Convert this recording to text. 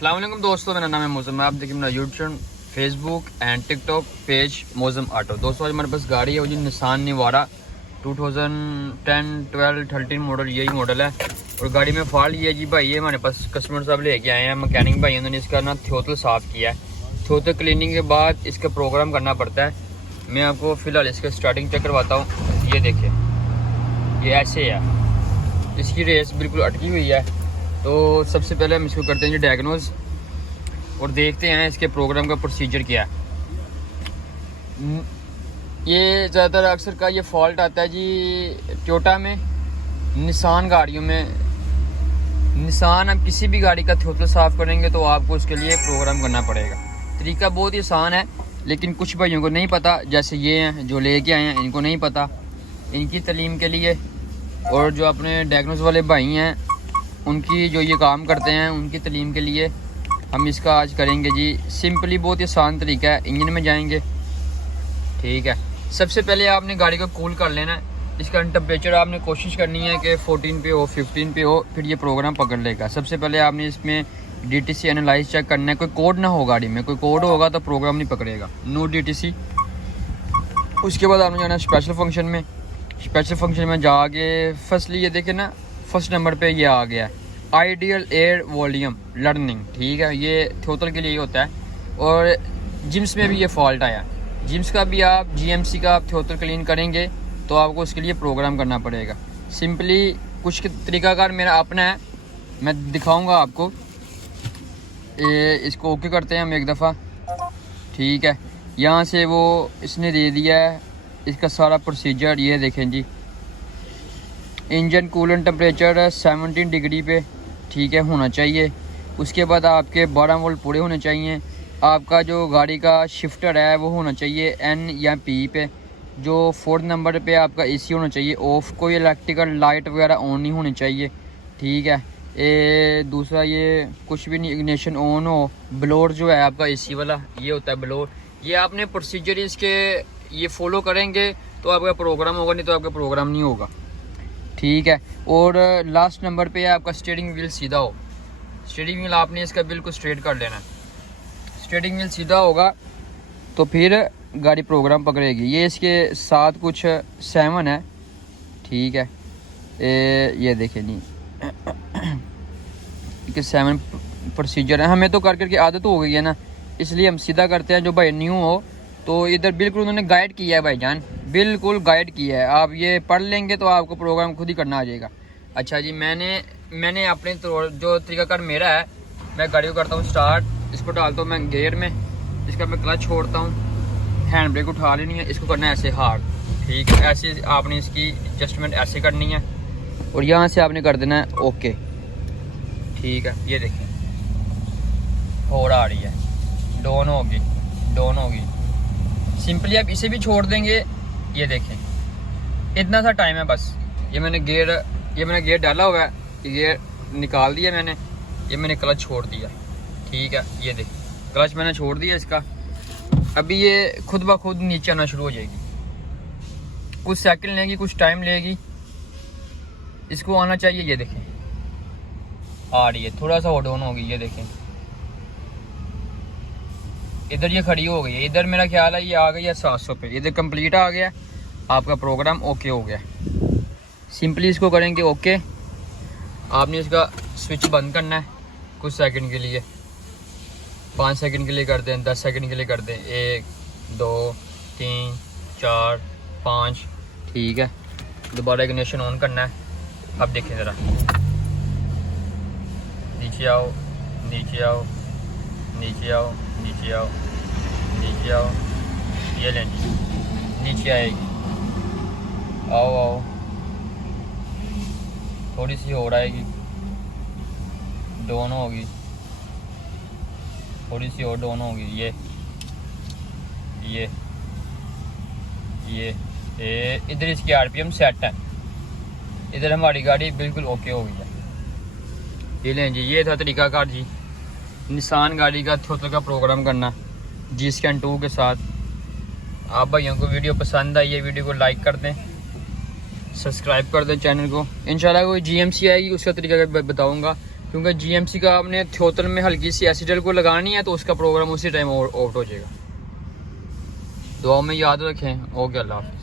अस्सलाम वालेकुम दोस्तों, मेरा नाम है मौसम। आप देखिए मेरा YouTube, Facebook and TikTok page मौसम ऑटो। दोस्तों आज हमारे पास गाड़ी है वो जी निसान निवारा 2010, 12, 13 मॉडल, यही मॉडल है। और गाड़ी में फॉल्ट ये जी भाई, ये हमारे पास कस्टमर साहब लेके आए हैं, मैकेनिक भाई, उन्होंने इसका ना थ्योतल साफ़ किया है। थ्योतल क्लीनिंग के बाद इसका प्रोग्राम करना पड़ता है। मैं आपको फ़िलहाल इसका स्टार्टिंग चेक करवाता हूँ। ये देखिए, ये ऐसे है, इसकी रेस बिल्कुल अटकी हुई है। तो सबसे पहले हम इसको करते हैं जी डायग्नोज और देखते हैं इसके प्रोग्राम का प्रोसीजर क्या है। ये ज़्यादातर अक्सर का ये फॉल्ट आता है जी टोयोटा में, निसान गाड़ियों में। निसान, आप किसी भी गाड़ी का थ्रोटल साफ़ करेंगे तो आपको उसके लिए प्रोग्राम करना पड़ेगा। तरीका बहुत ही आसान है, लेकिन कुछ भाइयों को नहीं पता, जैसे ये हैं जो लेके आए हैं, इनको नहीं पता। इनकी तालीम के लिए और जो अपने डायग्नोज वाले भाई हैं उनकी जो ये काम करते हैं उनकी तालीम के लिए हम इसका आज करेंगे जी। सिंपली बहुत ही आसान तरीका है। इंजन में जाएंगे, ठीक है। सबसे पहले आपने गाड़ी को कूल कर लेना है। इसका टेम्परेचर आपने कोशिश करनी है कि 14 पे हो, 15 पे हो, फिर ये प्रोग्राम पकड़ लेगा। सबसे पहले आपने इसमें DTC एनालाइज चेक करना है। कोई कोड ना हो गाड़ी में, कोई कोड होगा तो प्रोग्राम नहीं पकड़ेगा। No DTC। उसके बाद आपने जाना स्पेशल फंक्शन में। स्पेशल फंक्शन में जाके फर्स्टली ये देखे ना, फर्स्ट नंबर पे ये आ गया है आइडियल एयर वॉल्यूम लर्निंग, ठीक है। ये थ्योतल के लिए होता है। और जिम्स में भी ये फॉल्ट आया। जिम्स का भी आप GMC का आप थ्योतल क्लीन करेंगे तो आपको उसके लिए प्रोग्राम करना पड़ेगा। सिंपली कुछ तरीकाकार मेरा अपना है, मैं दिखाऊंगा आपको। इसको ओके करते हैं हम एक दफ़ा, ठीक है। यहाँ से वो इसने दे दिया है इसका सारा प्रोसीजर। ये देखें जी, इंजन कूलेंट टेम्परेचर 17 डिग्री पे, ठीक है, होना चाहिए। उसके बाद आपके 12 वोल्ट पूरे होने चाहिए। आपका जो गाड़ी का शिफ्टर है वो होना चाहिए N या P पे। जो 4 नंबर पे आपका AC होना चाहिए ऑफ। कोई इलेक्ट्रिकल लाइट वगैरह ऑन नहीं होनी चाहिए, ठीक है। दूसरा ये कुछ भी नहीं, इग्निशन ऑन हो। ब्लोर जो है आपका AC वाला, ये होता है ब्लोर। ये आपने प्रोसीजर इसके ये फॉलो करेंगे तो आपका प्रोग्राम होगा, नहीं तो आपका प्रोग्राम नहीं होगा, ठीक है। और लास्ट नंबर पे आपका स्टीयरिंग व्हील सीधा हो। स्टीयरिंग व्हील आपने इसका बिल्कुल स्ट्रेट कर लेना है। स्टीयरिंग व्हील सीधा होगा तो फिर गाड़ी प्रोग्राम पकड़ेगी। ये इसके साथ कुछ 7 है, ठीक है। ये देखें नहीं कि 7 प्रोसीजर है। हमें तो कर करके आदत हो गई है ना, इसलिए हम सीधा करते हैं। जो भाई न्यू हो तो इधर बिल्कुल उन्होंने गाइड किया है भाईजान, बिल्कुल गाइड किया है। आप ये पढ़ लेंगे तो आपको प्रोग्राम खुद ही करना आ जाएगा। अच्छा जी, मैंने अपने जो तरीकाकार मेरा है, मैं गाड़ी को करता हूँ स्टार्ट। इसको डालता हूँ मैं गियर में, इसका मैं क्लच छोड़ता हूँ, हैंड ब्रेक उठा लेनी है, इसको करना है ऐसे हार्ड, ठीक है। ऐसे आपने इसकी एडजस्टमेंट ऐसे करनी है और यहाँ से आपने कर देना है ओके, ठीक है। ये देखिए और आ रही है, डाउन होगी, डाउन होगी। सिंपली आप इसे भी छोड़ देंगे। ये देखें, इतना सा टाइम है बस। ये मैंने गियर डाला हुआ है, गियर निकाल दिया मैंने, ये मैंने क्लच छोड़ दिया, ठीक है। ये देखिए क्लच मैंने छोड़ दिया इसका। अभी ये खुद ब खुद नीचे आना शुरू हो जाएगी। कुछ सेकंड लेगी, कुछ टाइम लेगी, इसको आना चाहिए। ये देखें आ रही है, थोड़ा सा डाउन होगी। ये देखें इधर ये खड़ी हो गई है। इधर मेरा ख्याल है ये आ गई है 700 पे। इधर कंप्लीट आ गया, आपका प्रोग्राम ओके हो गया। सिंपली इसको करेंगे ओके। आपने इसका स्विच बंद करना है कुछ सेकंड के लिए, 5 सेकंड के लिए कर दें, 10 सेकंड के लिए कर दें। 1 2 3 4 5, ठीक है। दोबारा इग्निशन ऑन करना है। अब देखें ज़रा, नीचे आओ, नीचे आओ, नीचे आओ, नीचे आओ, नीचे आओ। ये लें, नीचे आएगी। आओ आओ, थोड़ी सी और आएगी, डाउन होगी, थोड़ी सी और डाउन होगी। ये इधर इसकी RPM सेट है। इधर हमारी गाड़ी बिल्कुल ओके हो गई है। ये लें जी, ये था तरीकाकार जी निसान गाड़ी का थ्योतल का प्रोग्राम करना G-Scan 2 के साथ। आप भाइयों को वीडियो पसंद आई है, वीडियो को लाइक कर दें, सब्सक्राइब कर दें चैनल को। इंशाल्लाह कोई GMC आएगी उसका तरीका बताऊंगा। क्योंकि GMC का आपने थ्योटल में हल्की सी एसिडल को लगानी है तो उसका प्रोग्राम उसी टाइम आउट हो जाएगा। दुआ में याद रखें। ओके, अल्लाह हाफ़िज़।